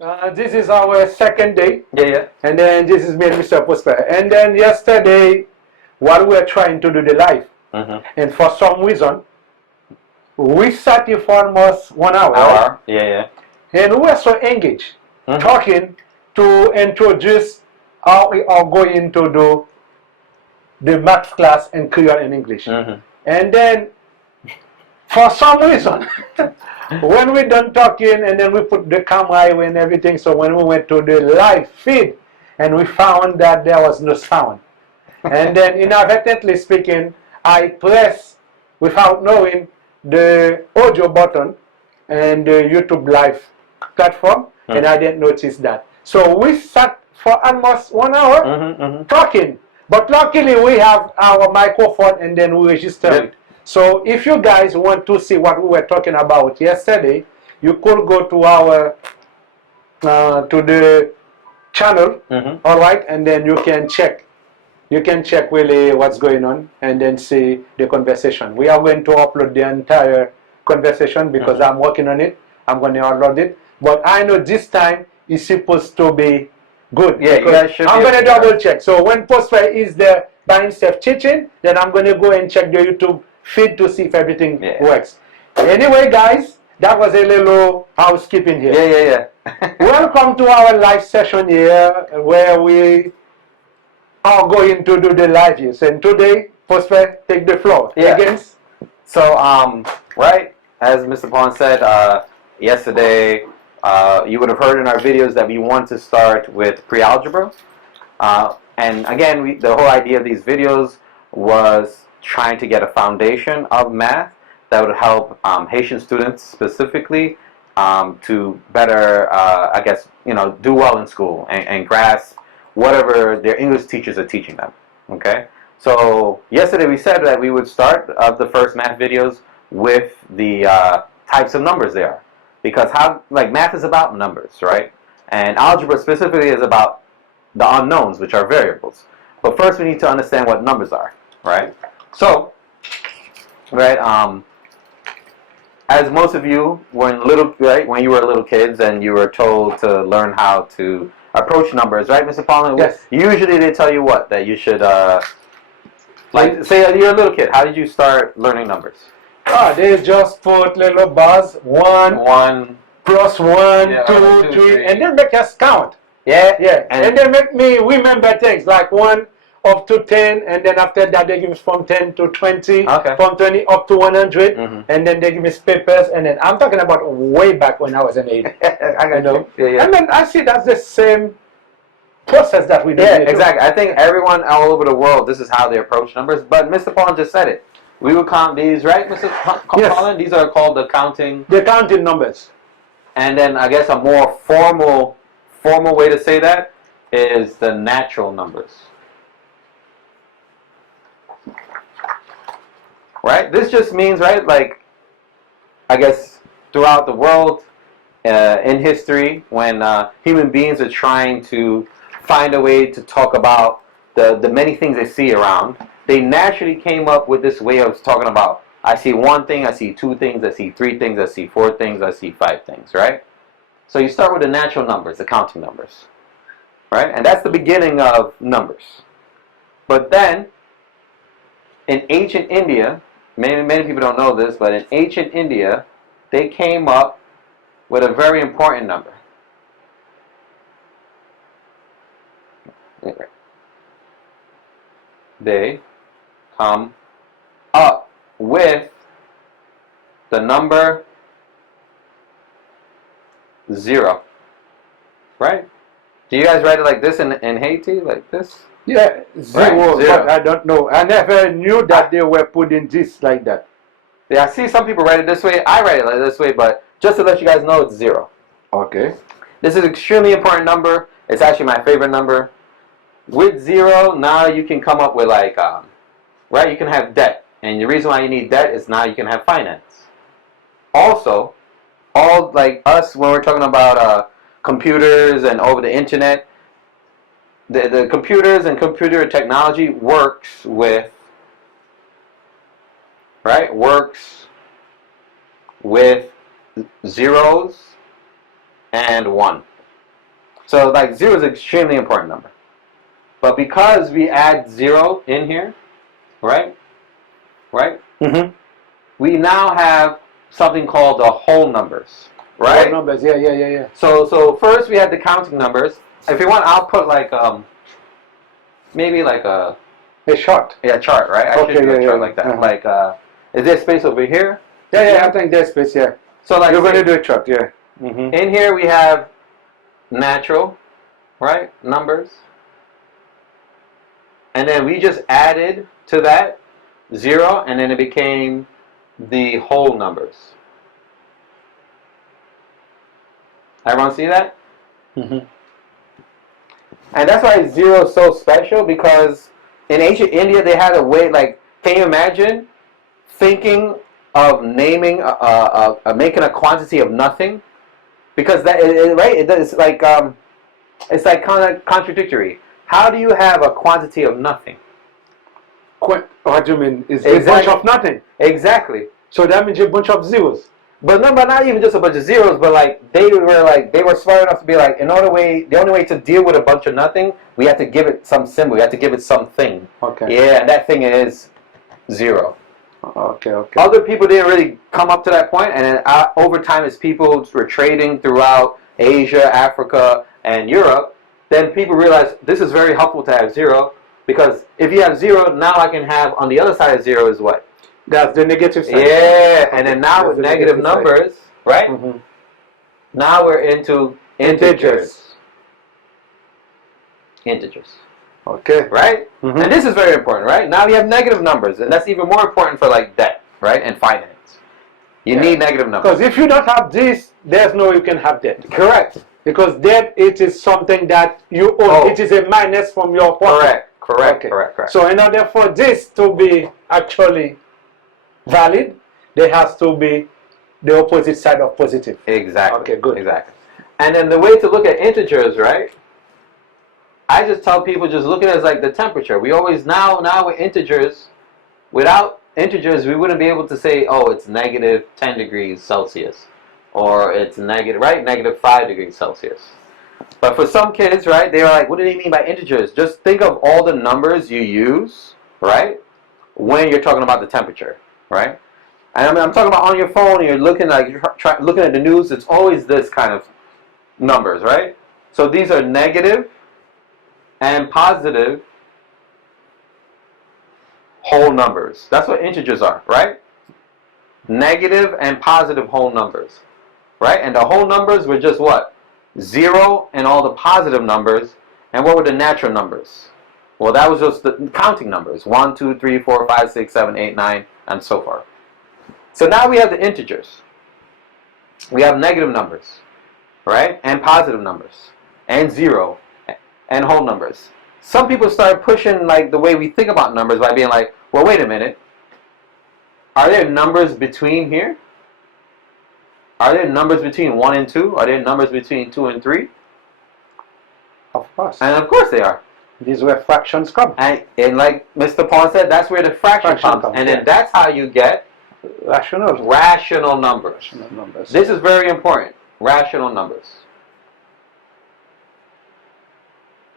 This is our second day, Yeah, yeah. and then this is me and Mr. Prosper. And then yesterday, while we were trying to do the live, and for some reason, we sat here for almost 1 hour, right? Hour. Yeah, yeah. And we were so engaged, talking to introduce how we are going to do the math class in Creole and English. And then, for some reason, when we done talking and then we put the camera away and everything, so when we went to the live feed and we found that there was no sound. And then inadvertently speaking, I pressed without knowing the audio button and the YouTube live platform, and I didn't notice that. So we sat for almost 1 hour talking, but luckily we have our microphone and then we register it. So if you guys want to see what we were talking about yesterday, you could go to our to the channel, all right, and then you can check. You can check really what's going on and then see the conversation. We are going to upload the entire conversation because I'm working on it. I'm going to upload it, but I know this time it's supposed to be good. Yeah, you guys should. I'm going to double check. So when Postfire is there by himself teaching, then I'm going to go and check the YouTube feed to see if everything works. Anyway, guys, that was a little housekeeping here. Yeah. Welcome to our live session here, where we are going to do the live use. And today, Prosper, take the floor. Against. So, right, as Mr. Pond said, yesterday, you would have heard in our videos that we want to start with pre-algebra. And again, the whole idea of these videos was trying to get a foundation of math that would help Haitian students specifically to better, I guess, do well in school and grasp whatever their English teachers are teaching them. Okay? So yesterday we said that we would start the first math videos with the types of numbers they are. Because math is about numbers, right? And algebra specifically is about the unknowns, which are variables. But first we need to understand what numbers are, right? So, right, as most of you when you were little kids and you were told to learn how to approach numbers, right, Mr. Paulin? Yes. Usually they tell you what? That you should, say you're a little kid. How did you start learning numbers? They just put little bars, one plus one, two, three, and then make us count. Yeah. And they make me remember things like 1 up to 10, and then after that they give me from 10 to 20, from 20 up to 100, and then they give me papers, and then I'm talking about way back when I was an 8. I know. And then I see that's the same process that we do. Yeah, exactly. I think everyone all over the world, this is how they approach numbers. But Mr. Paul just said it. We would count these, right, Mr. Paulin? These are called the counting numbers. And then I guess a more formal way to say that is the natural numbers. Right? This just means, right, I guess throughout the world, in history, when human beings are trying to find a way to talk about the many things they see around, they naturally came up with this way of talking about, I see one thing, I see two things, I see three things, I see four things, I see five things, right? So you start with the natural numbers, the counting numbers, right? And that's the beginning of numbers. But then, in ancient India, many people don't know this, but in ancient India, they came up with a very important number. They come up with the number 0. Right? Do you guys write it like this in Haiti? Like this? Yeah, 0, but I don't know. I never knew that they were putting this like that. Yeah, I see some people write it this way. I write it like this way, but just to let you guys know, it's 0. Okay. This is an extremely important number. It's actually my favorite number. With 0, now you can come up with right, you can have debt. And the reason why you need debt is now you can have finance. Also, all like us, when we're talking about computers and over the internet, the computers and computer technology works with, right, works with zeros and 1. So like 0 is an extremely important number. But because we add 0 in here, right? Right? Mm-hmm. We now have something called the whole numbers. Right? Whole numbers, yeah. So first we had the counting numbers. If you want, I'll put like maybe like a chart. chart, right? I should do a chart like that. Uh-huh. Like is there space over here? Yeah, I think there's space, yeah. So like you're going to do a chart, yeah. Mm-hmm. In here we have natural, right? Numbers. And then we just added to that 0, and then it became the whole numbers. Everyone see that? Mm-hmm. And that's why 0 is so special, because in ancient India they had a way, like, can you imagine thinking of naming, making a quantity of nothing? Because that, right? It's like kind of contradictory. How do you have a quantity of nothing? What do you mean? It's Exactly. a bunch of nothing. Exactly. So that means a bunch of zeros. But not even just a bunch of zeros, but they were smart enough to be like, the only way to deal with a bunch of nothing, we have to give it some symbol. We have to give it something. Okay. Yeah, and that thing is 0. Okay. Other people didn't really come up to that point, and then over time, as people were trading throughout Asia, Africa, and Europe, then people realized this is very helpful to have 0, because if you have 0, now I can have on the other side of 0 is what? That's the negative side. Yeah, and then now That's with the negative numbers, right? Mm-hmm. Now we're into integers. Okay. Right? Mm-hmm. And this is very important, right? Now we have negative numbers, and that's even more important for like debt, right? And finance. You need negative numbers. Because if you don't have this, there's no way you can have debt. Correct. Because debt, it is something that you own. Oh. It is a minus from your pocket. Correct. Okay. Correct. So in order for this to be actually valid, there has to be the opposite side of positive. Exactly. Okay, good. Exactly. And then the way to look at integers, right? I just tell people just look at it as like the temperature. We always now with integers, without integers, we wouldn't be able to say, oh, it's negative 10 degrees Celsius, or it's negative 5 degrees Celsius. But for some kids, right, they're like, what do they mean by integers? Just think of all the numbers you use, right, when you're talking about the temperature, right? And I mean, I'm talking about on your phone, and you're looking looking at the news. It's always this kind of numbers, right? So these are negative and positive whole numbers. That's what integers are, right? Negative and positive whole numbers, right? And the whole numbers were just what? 0 and all the positive numbers. And what were the natural numbers? Well, that was just the counting numbers. 1, 2, 3, 4, 5, 6, 7, 8, 9, and so forth. So now we have the integers. We have negative numbers, right? And positive numbers. And 0. And whole numbers. Some people start pushing like the way we think about numbers by being like, well, wait a minute. Are there numbers between here? Are there numbers between 1 and 2? Are there numbers between 2 and 3? Of course. And of course they are. These where fractions come. And like Mr. Paul said, that's where the fraction comes. And then that's how you get rational numbers. Rational numbers. This is very important. Rational numbers.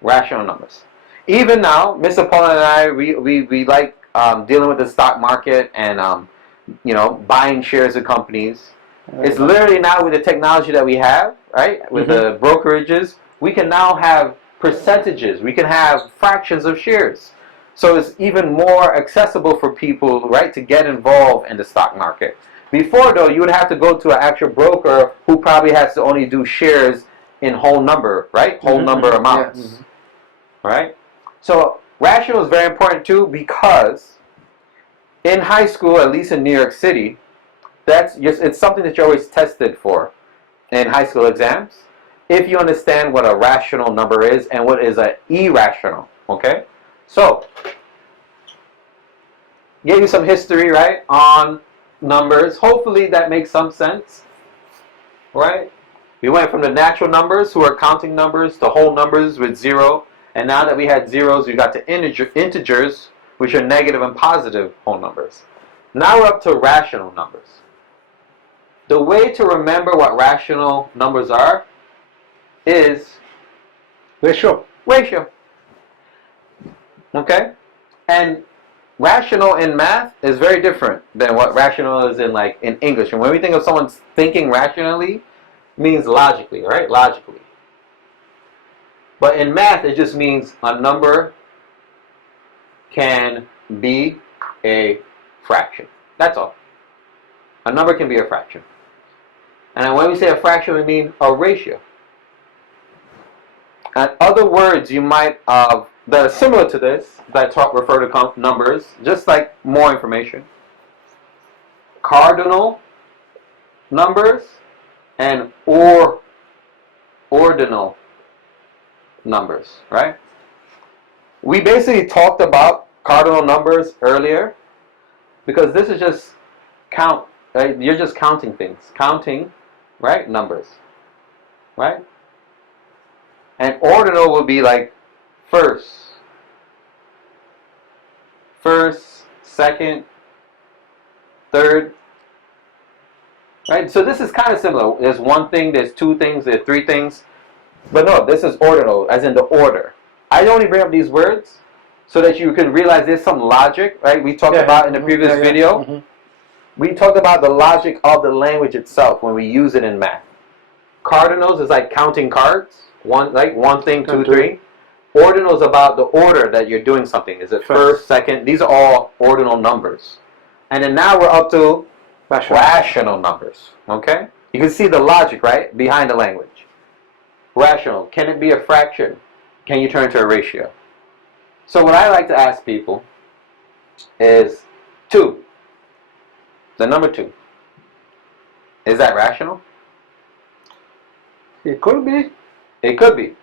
Rational numbers. Even now, Mr. Paul and I, we like dealing with the stock market and buying shares of companies. It's literally now with the technology that we have, right? With the brokerages, we can now have percentages. We can have fractions of shares. So it's even more accessible for people, right, to get involved in the stock market. Before, though, you would have to go to an actual broker who probably has to only do shares in whole number, right? Whole number amounts. Yeah. Right? So rational is very important too, because in high school, at least in New York City, it's something that you're always tested for in high school exams. If you understand what a rational number is and what is an irrational, okay? So, gave you some history, right, on numbers. Hopefully that makes some sense, right? We went from the natural numbers, who are counting numbers, to whole numbers with 0. And now that we had zeros, we got to integers, which are negative and positive whole numbers. Now we're up to rational numbers. The way to remember what rational numbers are is Ratio. Ratio. Okay? And rational in math is very different than what rational is in English. And when we think of someone thinking rationally, it means logically, right? Logically. But in math, it just means a number can be a fraction. That's all. A number can be a fraction. And when we say a fraction, we mean a ratio. And other words you might that are similar to this that refer to numbers, just like more information. Cardinal numbers and ordinal numbers, right? We basically talked about cardinal numbers earlier because this is just count, right? You're just counting things. Counting, right? Numbers, right? And ordinal will be like first, second, third, right? So this is kind of similar. There's one thing, there's two things, there's three things. But no, this is ordinal, as in the order. I only bring up these words so that you can realize there's some logic, right? We talked about in the previous video. We talked about the logic of the language itself when we use it in math. Cardinals is like counting cards. One thing, two, three. Ordinal is about the order that you're doing something. Is it first, second? These are all ordinal numbers. And then now we're up to rational numbers. Okay? You can see the logic, right, behind the language. Rational. Can it be a fraction? Can you turn it to a ratio? So what I like to ask people is 2. The number 2. Is that rational? It could be. It could be.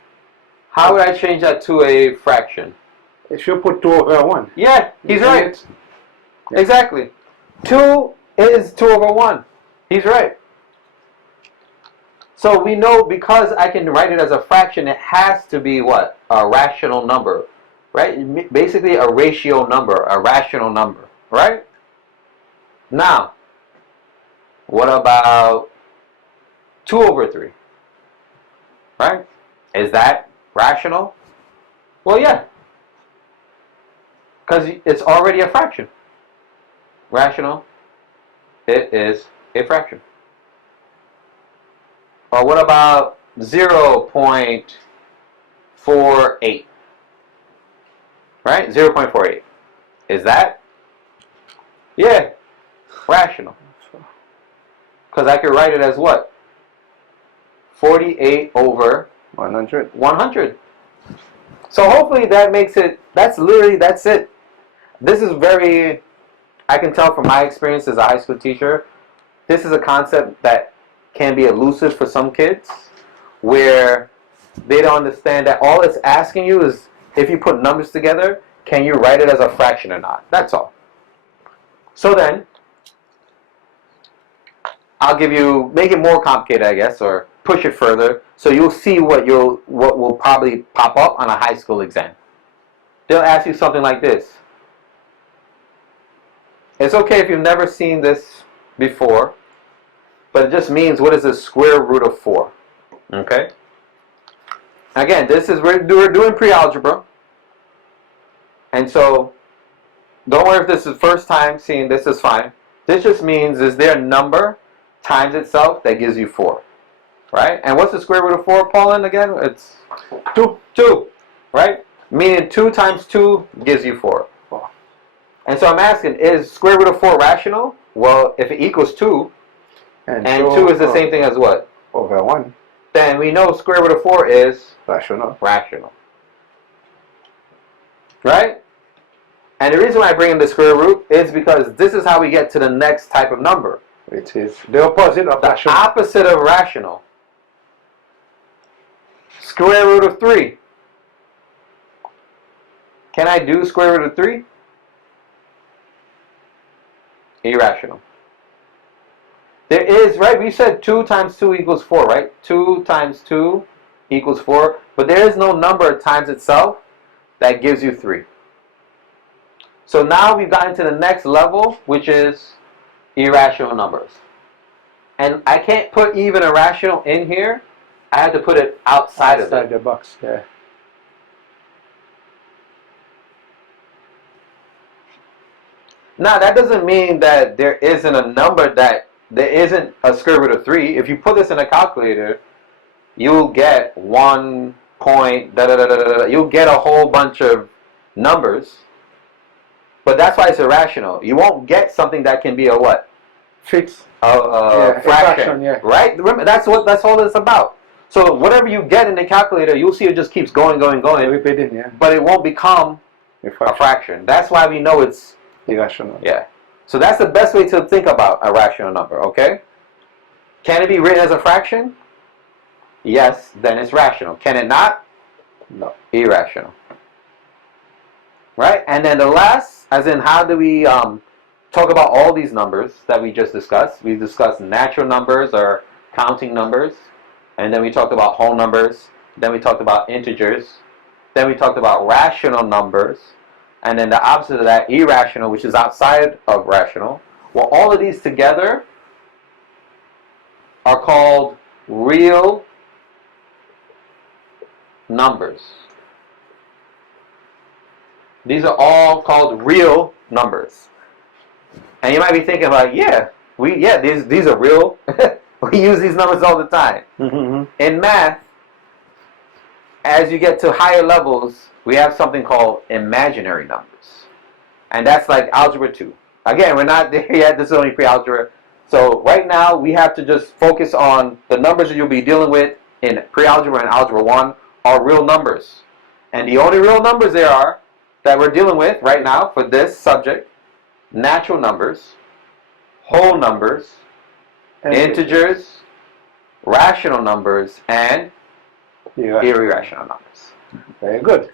How would I change that to a fraction? If you put 2 over 1. Yeah, he's right. Exactly. 2 is 2 over 1. He's right. So we know because I can write it as a fraction, it has to be what? A rational number. Right? Basically a ratio number, a rational number. Right? Now, what about 2 over 3? Right? Is that rational? Well, yeah. Because it's already a fraction. Rational. It is a fraction. Or what about 0.48? Right? 0.48. Is that? Yeah. Rational. Because I could write it as what? 48 over 100. 100. So hopefully that makes it, that's it. This is very, I can tell from my experience as a high school teacher, this is a concept that can be elusive for some kids, where they don't understand that all it's asking you is, if you put numbers together, can you write it as a fraction or not? That's all. So then, I'll make it more complicated, I guess, or push it further, so you'll see what will probably pop up on a high school exam. They'll ask you something like this. It's okay if you've never seen this before, but it just means, what is the square root of 4? Okay? Again, we're doing pre-algebra, and so don't worry if this is the first time seeing this, is fine. This just means, is there a number times itself that gives you 4? Right? And what's the square root of 4, Pauline, again? It's 2. 2. Right? Meaning 2 times 2 gives you 4. And so I'm asking, is square root of 4 rational? Well, if it equals 2, and 2 is the same thing as what? Over 1. Then we know square root of 4 is rational. Rational. Right? And the reason why I bring in the square root is because this is how we get to the next type of number. Which is the opposite of rational. The opposite of rational. Square root of 3. Can I do square root of 3? Irrational. There is, right, we said 2 times 2 equals 4, right? 2 times 2 equals 4. But there is no number times itself that gives you 3. So now we've gotten to the next level, which is irrational numbers. And I can't put even a rational in here. I have to put it outside of it. The box, yeah. Now, that doesn't mean that there isn't a number that there isn't a square root of 3. If you put this in a calculator, you'll get 1 point, da da da da da da. You'll get a whole bunch of numbers. But that's why it's irrational. You won't get something that can be a what? Fixed. A fraction. Yeah. Right? Remember, that's all it's about. So whatever you get in the calculator, you'll see it just keeps going. Repeating, yeah. But it won't become a fraction. That's why we know it's irrational. Yeah. So that's the best way to think about a rational number, okay? Can it be written as a fraction? Yes, then it's rational. Can it not? No. Irrational. Right? And then the last, as in how do we talk about all these numbers that we just discussed? We discussed natural numbers or counting numbers. And then we talked about whole numbers. Then we talked about integers. Then we talked about rational numbers. And then the opposite of that, irrational, which is outside of rational. Well, all of these together are called real numbers. These are all called real numbers. And you might be thinking like, these are real. We use these numbers all the time. Mm-hmm. In math, as you get to higher levels, we have something called imaginary numbers. And that's like algebra 2. Again, we're not there yet. This is only pre-algebra. So right now, we have to just focus on the numbers that you'll be dealing with in pre-algebra and algebra 1 are real numbers. And the only real numbers there are that we're dealing with right now for this subject, natural numbers, whole numbers, integers, rational numbers, and irrational numbers. Very good.